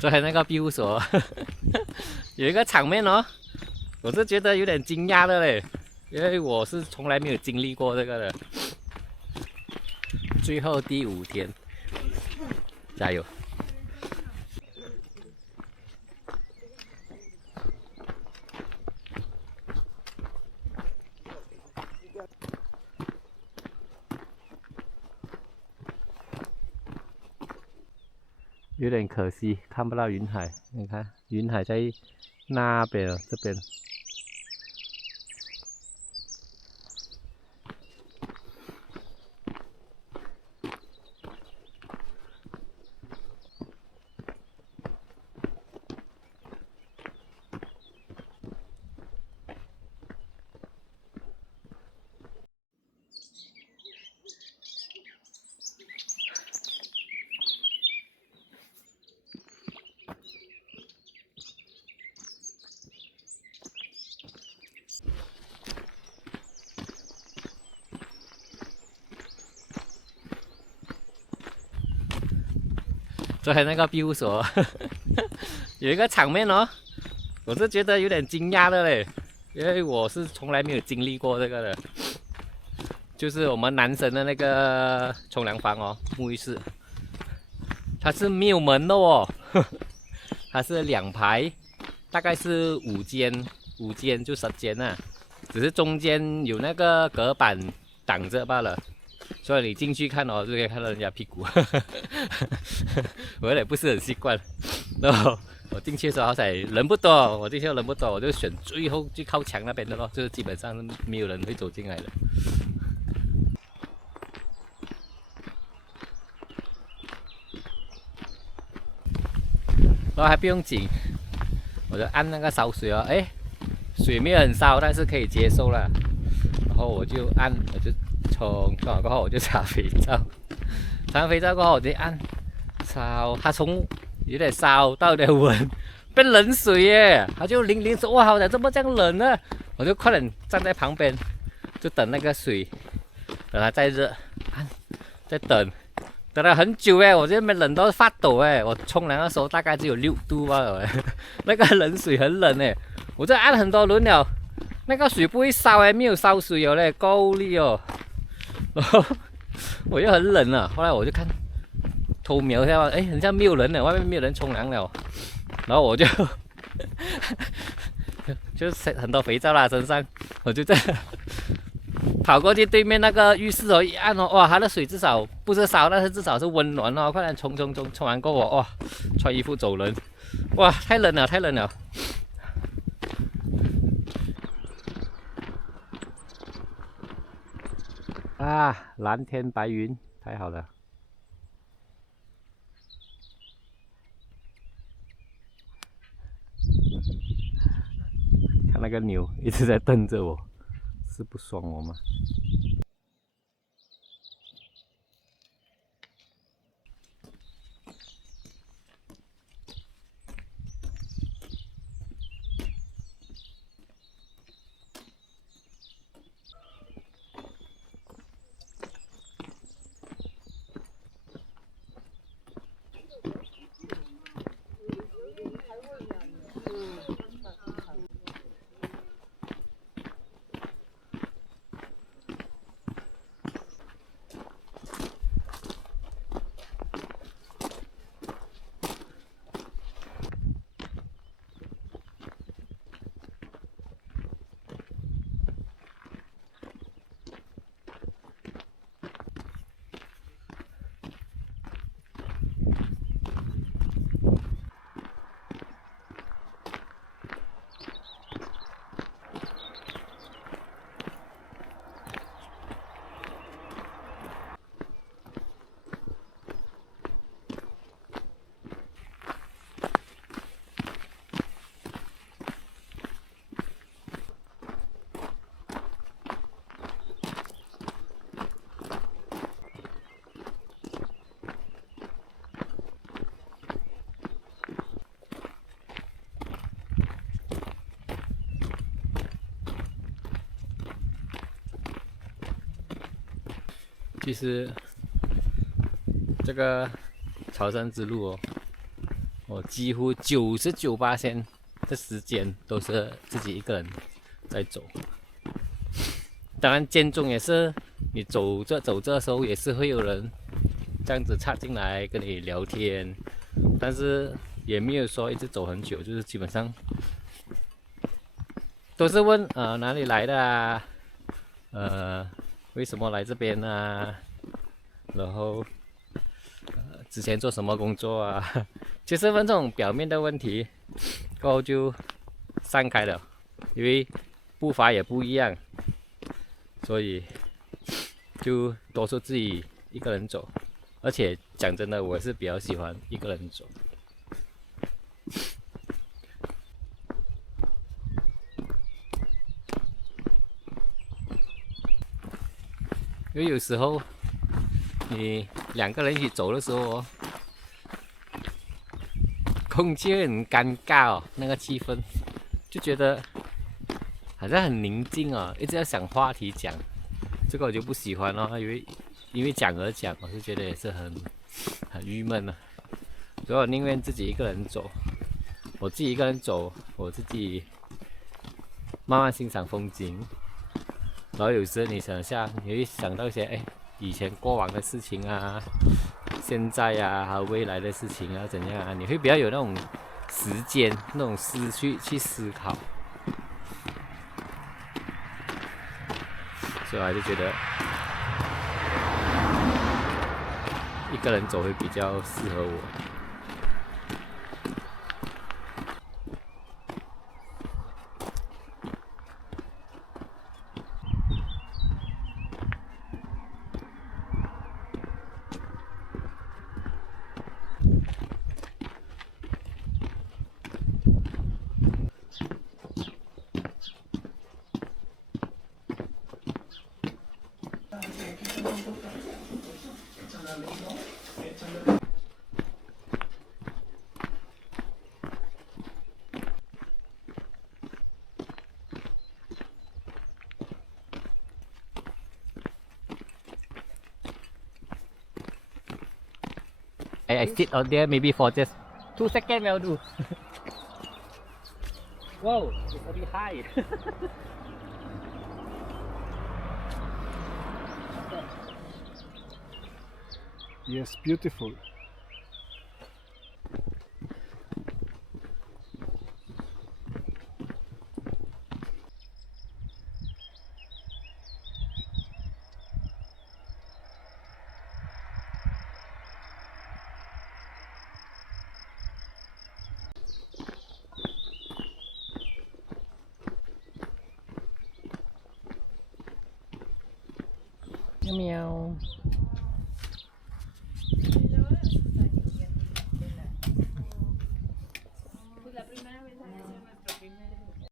昨天那個庇護所有一個場面哦，我是覺得有點驚訝的嘞，因為我是從來沒有經歷過這個的。最後第5天，加油！有點可惜，看不到雲海。你看，雲海在那邊，這邊。昨天那個庇護所有一個場面哦，我是覺得有點驚訝的嘞，因為我是從來沒有經歷過這個的。就是我們男生的那個沖涼房哦，沐浴室，它是沒有門的哦，它是2排，大概是5間就10間啊，只是中間有那個隔板擋着罷了。所以你進去看哦，就可以看到人家屁股，我有點不是很習慣。然後我進去的時候好像人不多，我就選最後最靠牆那邊的咯，就是基本上沒有人會走進來的。然後還不用緊，我就按那個燒水哦，哎，水沒有很燒，但是可以接受了。然後我就按，我就沖完過後我就擦肥皂，擦完肥皂過後我就按燒，它從有點燒到有點溫，變冷水耶，它就淋說哇，好像怎麼這樣冷呢？我就快點站在旁邊，就等那個水，等它再熱，按，再等了很久哎，我這邊冷到發抖哎，我沖涼的時候大概只有6度罢了，那個冷水很冷哎，我這按很多輪了。那個水不會燒哎，沒有燒水有嘞，夠力哦。然後我又很冷了，後來我就看偷瞄一下，哎，好像沒有人了，外面沒有人沖涼了。然後我就很多肥皂啦身上，我就在跑過去對面那個浴室哦，一按哦，哇，它的水至少不是燒，但是至少是溫暖哦。快點沖完過後，哇，穿衣服走人，哇，太冷了，太冷了。啊，藍天白雲，太好了！看那個牛一直在瞪着我，是不爽我嗎？其實這個朝聖之路哦，我幾乎99%的時間都是自己一個人在走。當然間中也是你走着的時候，也是會有人這樣子插進來跟你聊天，但是也沒有說一直走很久，就是基本上都是問哪裡來的啊，為什麼來這邊啊，然後之前做什麼工作啊，就是問這種表面的問題，過後就散開了，因為步伐也不一樣，所以就多數自己一個人走。而且講真的，我是比較喜歡一個人走。因为有時候你兩個人一起走的時候哦，空氣會很尷尬哦，那個氣氛就覺得好像很寧靜哦，一直要想話題講，這個我就不喜歡哦，因為講而講，我是覺得也是很鬱悶啊，所以我寧願自己一個人走。我自己一個人走，我自己慢慢欣賞風景。然後有時你想下，你會想到一些以前過往的事情啊，現在啊，還有未來的事情啊，怎樣啊？你會比較有那種時間、那種思緒去思考。所以我還是覺得一個人走會比較適合我。I sit out there maybe for just 2 seconds will do. Whoa, it's a bit high. Yes, beautiful. Meow meow.